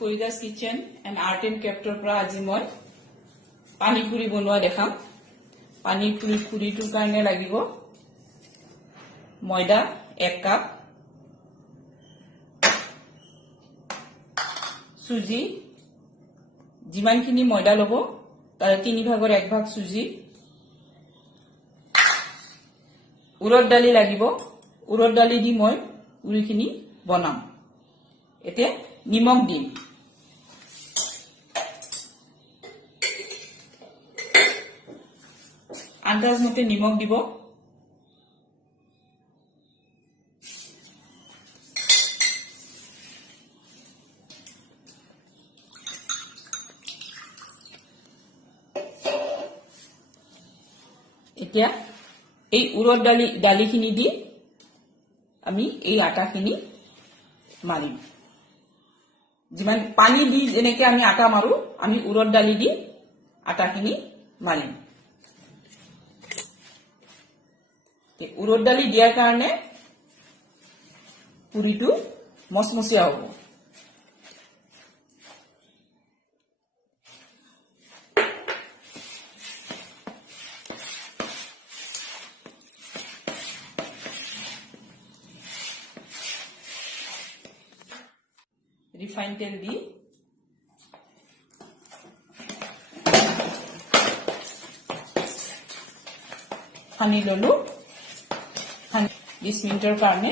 Farida's Kitchen and Art and Crafter পৰা আজি মই পানী পুৰি বনোৱা দেখাম পানী পুৰিটোৰ কাৰণে লাগিব ময়দা 1 কাপ সুজি যিমানখিনি ময়দা লব তাৰ 3 ভাগৰ 1 ভাগ সুজি উৰদ দালি লাগিব উৰদ দালি দি মই পুৰিখিনি বনাম এতে নিমখ দিম আন্দাজ মতে নিমখ দিব এতিয়া এই উৰদ দালিখিনি দি আমি এই আটাখিনি মাৰিম যিমান পানী দি যেনেকৈ আমি আটা মাৰো আমি উৰদ দালি দি আটাখিনি মাৰিম উৰদ দালি দিয়াৰ কাৰণে পুৰিটো মচমচীয়া হ'ব ৰিফাইন তেল দি সানি ললো 20 মিনিটৰ কাৰণে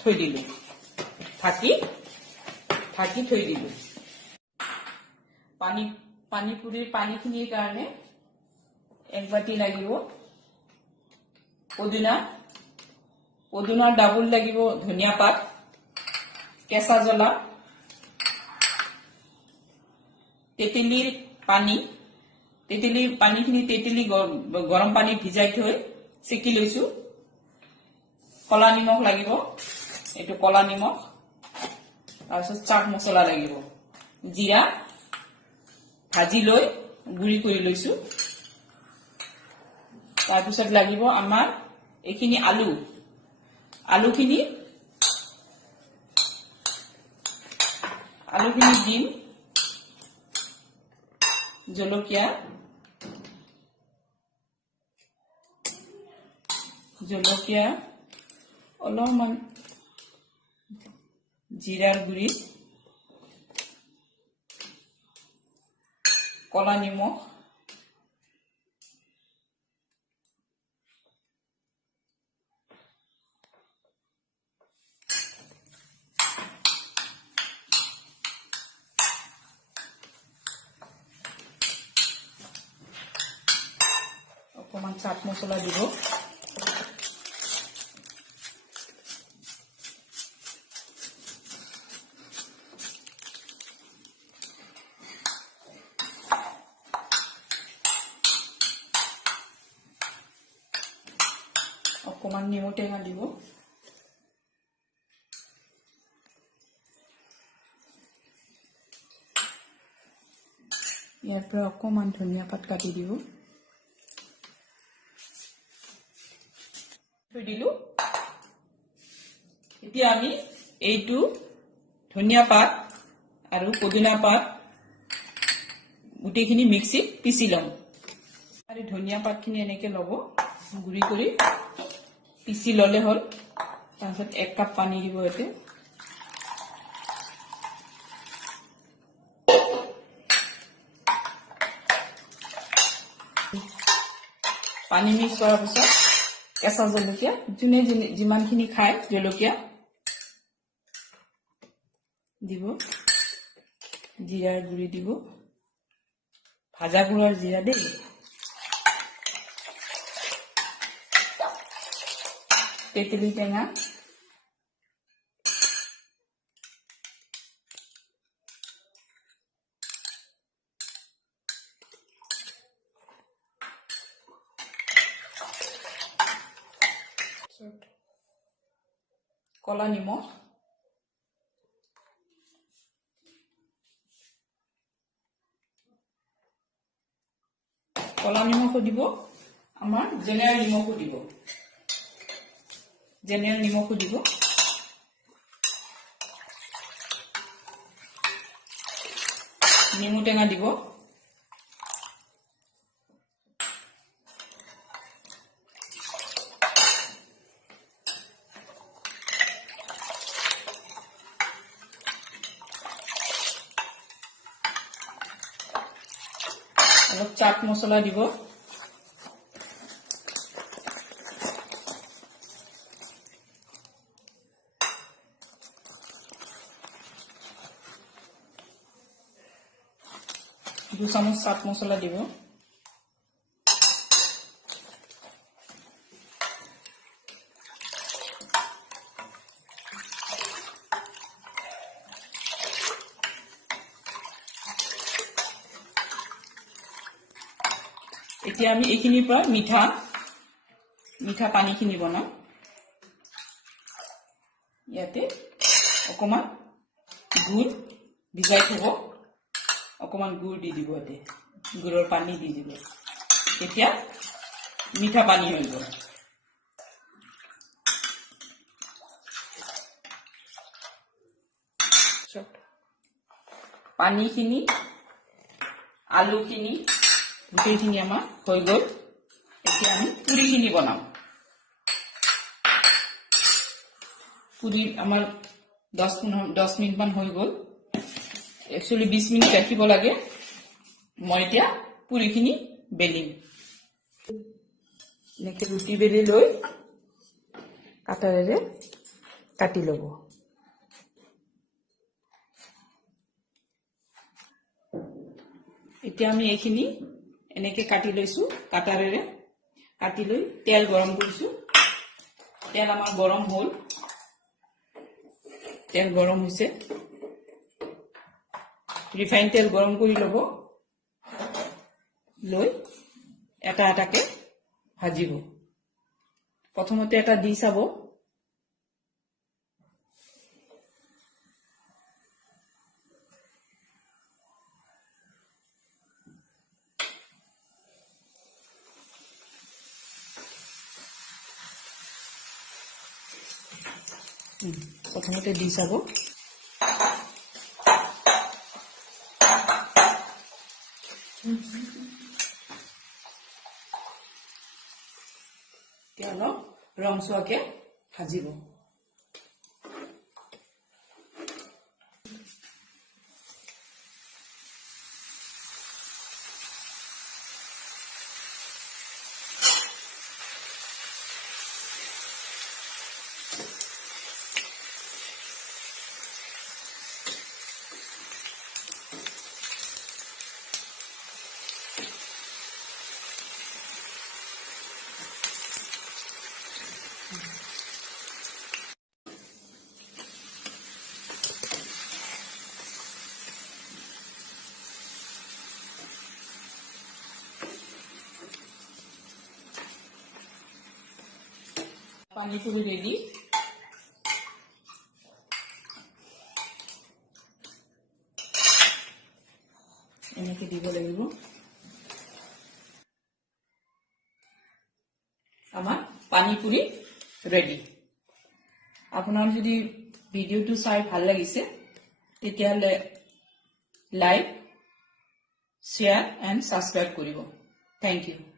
থৈ দিলো থাকি থৈ দিলো পানী পুৰিৰ পানীখিনিৰ কাৰণে 1 বাটি লাগিব পদিনাৰ ডাবল লাগিব ধনিয়া পাত কেঁচা জ্বলা তেতেলিৰ পানীখিনি তেতেলি গৰম পানী ভিজাই থৈ সেকি লৈছো কলা নিমখ লাগিব এটো কলা নিমখ তাৰপিছত চাট মছলা লাগিব জিৰা ভাজি লৈ গুৰি কৰি লৈছো তাৰপিছত লাগিব আমাৰ এখিনি আলুখিনি দিম জলকীয়া অলপমান জিৰাৰ গুৰি কলা নিমখ অকমান চাট মছলা দিব অকমান নেমু টেঙা দিব ইয়াৰ পৰা অকমান ধনিয়া পাত কাটি দিব থৈ দিলো এতিয়া আমি এইটো ধনিয়া পাত আৰু পদিনা পাত গুটিখিনি মিক্সিত পিছি লম আৰু ধনিয়া পাতখিনি এনেকে লব গুৰি কৰি পিছি ললে হল তাৰপিছত 1 কাপ পানী দিব এতে পানী মিক্স কৰাৰ পিছত কেঁচা জলকীয়া যোনে যিমানখিনি খায় জলকীয়া দিব জিৰাৰ গুৰি দিব ভাজা গুড়ৰ জিৰা দেই তেতেলি টেঙা কলা নিমখ কলা নিমখো দিব আমাৰ জেনেৰেল নিমখো দিব জেনেৰেল নিমখো দিব নেমু টেঙা দিব অলপ চাট মছলা দিব दो चामच चाट मसला দিব এতিয়া আমি এইখিনিৰ পৰা মিঠা পানীখিনি বনাম ইয়াতে অকমান গুড় ভিজাই থব অকমান গুড় দি দিব এতে গুড়ৰ পানী দি দিব এতিয়া মিঠা পানী হৈ গ'ল পানীখিনি আলুখিনি গোটেইখিনি আমাৰ হৈ গ'ল এতিয়া আমি পুৰিখিনি বনাম পুৰি আমাৰ 10 মিনিট মান হৈ গ'ল एक्चुअली 20 मिनिट राखिब लागे মই এতিয়া পুৰিখিনি বেলিম নেকে ৰুটি বেলি লৈ কাটাৰেৰে কাটি লব এতিয়া আমি এইখিনি এনেকে কাটি লৈছো কাটাৰেৰে কাটি লৈ তেল গৰম কৰিছো তেল আমাৰ গৰম হ'ল তেল গৰম হৈছে रिफाइन तेल गरम কৰি লব লৈ এটা এটাকে ভাজিব প্ৰথমতে এটা দি চাব প্ৰথমতে দি চাব কেন ৰংচুৱাকে ভাজিব पानी पूरी रेडी এনেকে দিব লাগিব আমাৰ পানী পুৰি ৰেডি আপোনাৰ যদি ভিডিওটো চাই ভাল লাগিছে তেতিয়ালে লাইক শেয়াৰ এন্ড সাবস্ক্ৰাইব কৰিব থ্যাংক ইউ